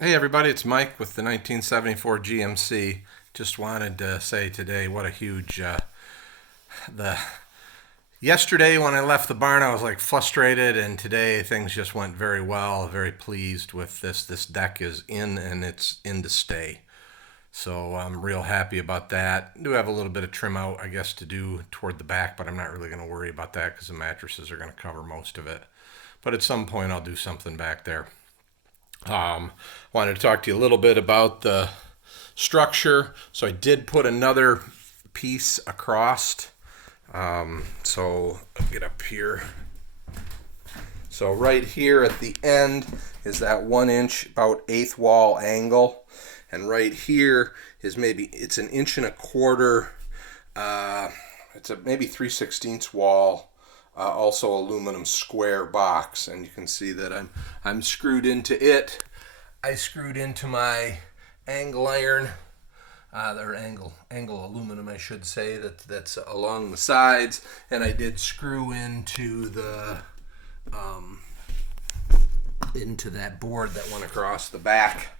Hey everybody, it's Mike with the 1974 GMC. Just wanted to say today what a huge the yesterday when I left the barn I was like frustrated, and today things just went very well. Very pleased with this. This deck is in and it's in to stay. So I'm real happy about that. Do have a little bit of trim out I guess to do toward the back, but I'm not really going to worry about that because the mattresses are going to cover most of it. But at some point I'll do something back there. Wanted to talk to you a little bit about the structure. So I did put another piece across. So I'll get up here. So right here at the end is that 1 inch, about eighth wall angle, and right here is it's an inch and a quarter. It's a maybe 3/16 wall. Also aluminum square box, and you can see that I'm screwed into it. I screwed into my angle iron, or angle aluminum, I should say, that's along the sides, and I did screw into that board that went across the back.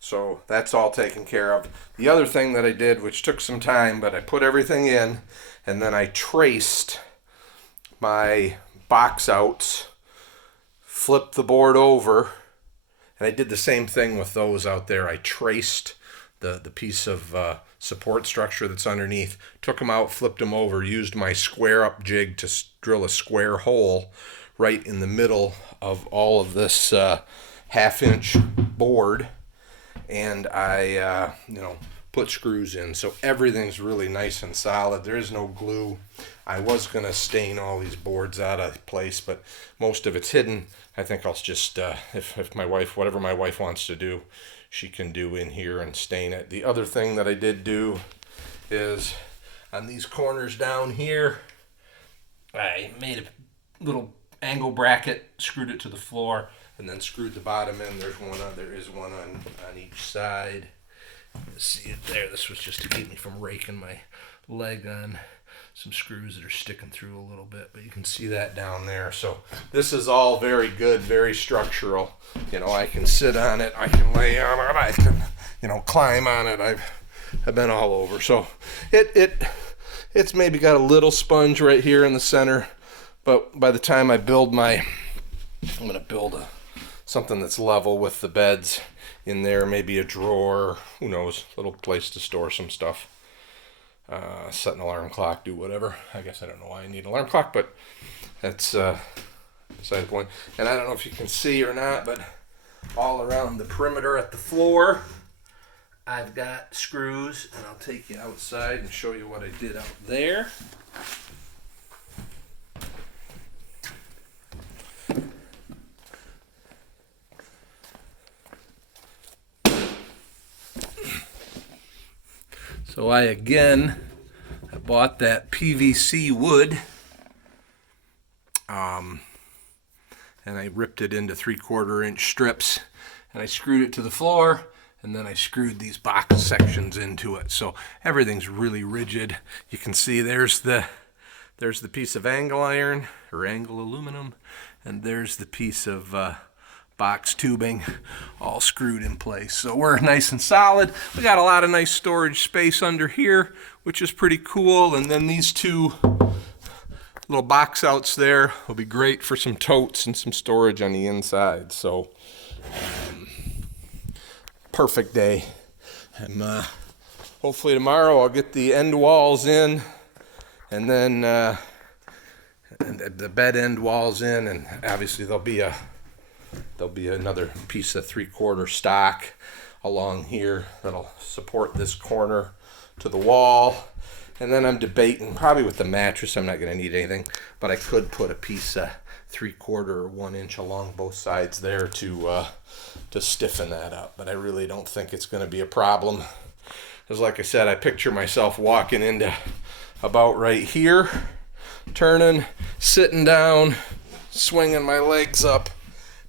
So that's all taken care of. The other thing that I did, which took some time, but I put everything in, and then I traced my box outs, flipped the board over, and I did the same thing with those out there. I traced the piece of support structure that's underneath, took them out, flipped them over, used my square up jig to drill a square hole right in the middle of all of this half-inch board, and I put screws in, so everything's really nice and solid. There is no glue. I was gonna stain all these boards out of place, but most of it's hidden. I think I'll just if my wife, whatever my wife wants to do, she can do in here and stain it. The other thing that I did do is on these corners down here, I made a little angle bracket, screwed it to the floor, and then screwed the bottom in. There is one on each side. See it there. This was just to keep me from raking my leg on some screws that are sticking through a little bit, but you can see that down there. So this is all very good, very structural. I can sit on it, I can lay on it, I can climb on it. I've been all over. So it's maybe got a little sponge right here in the center, but by the time I'm gonna build something that's level with the beds in there, maybe a drawer, who knows, little place to store some stuff. Set an alarm clock, do whatever. I guess I don't know why I need an alarm clock, but that's beside the point. And I don't know if you can see or not, but all around the perimeter at the floor, I've got screws, and I'll take you outside and show you what I did out there. So I bought that PVC wood, and I ripped it into 3/4 inch strips, and I screwed it to the floor, and then I screwed these box sections into it. So everything's really rigid. You can see there's the piece of angle iron or angle aluminum, and there's the piece of box tubing all screwed in place. So we're nice and solid. We got a lot of nice storage space under here, which is pretty cool. And then these two little box outs there will be great for some totes and some storage on the inside. So perfect day. And hopefully tomorrow I'll get the end walls in, and then and the bed end walls in, and obviously there'll be another piece of 3/4 stock along here that'll support this corner to the wall. And then I'm debating, probably with the mattress I'm not going to need anything, but I could put a piece of 3/4 or 1 inch along both sides there to stiffen that up. But I really don't think it's going to be a problem, because like I said, I picture myself walking into about right here, turning, sitting down, swinging my legs up,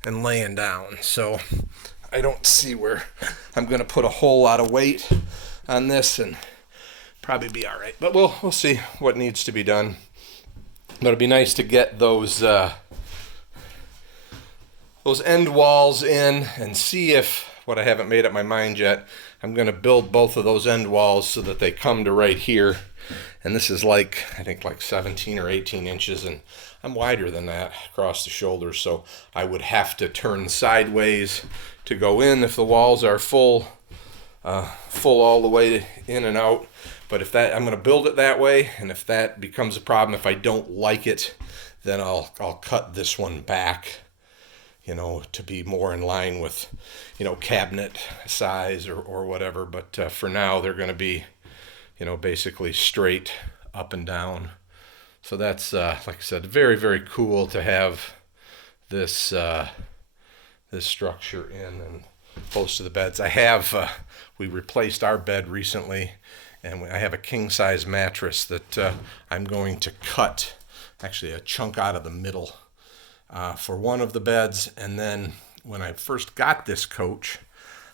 and laying down. So I don't see where I'm going to put a whole lot of weight on this, and probably be all right. But we'll see what needs to be done. But it'd be nice to get those end walls in and see if what I haven't made up my mind yet. I'm going to build both of those end walls so that they come to right here. And this is like, I think like 17 or 18 inches, and I'm wider than that across the shoulders, so I would have to turn sideways to go in if the walls are full all the way in and out. But if that, I'm going to build it that way, and if that becomes a problem, if I don't like it, then I'll cut this one back, you know, to be more in line with, you know, cabinet size or whatever. But for now, they're going to be, you know, basically straight up and down. So that's, like I said, very, very cool to have this this structure in and close to the beds. I have, we replaced our bed recently, and I have a king-size mattress that I'm going to cut, actually a chunk out of the middle for one of the beds. And then when I first got this coach,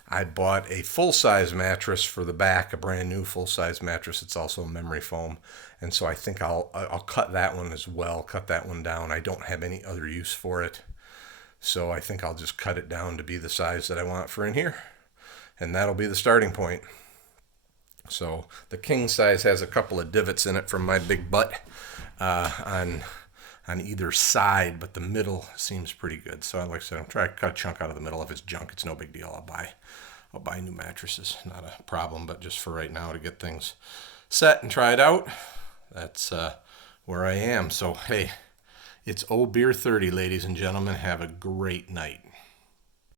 I bought a full-size mattress for the back, a brand new full-size mattress. It's also memory foam, and so I think I'll cut that one as well. Cut that one down. I don't have any other use for it, so I think I'll just cut it down to be the size that I want for in here, and that'll be the starting point. So the king size has a couple of divots in it from my big butt on either side, but the middle seems pretty good. So like I said, I'm trying to cut a chunk out of the middle. If it's junk, it's no big deal. I'll buy new mattresses. Not a problem, but just for right now to get things set and try it out, that's where I am. So hey, it's Old Beer 30, ladies and gentlemen. Have a great night.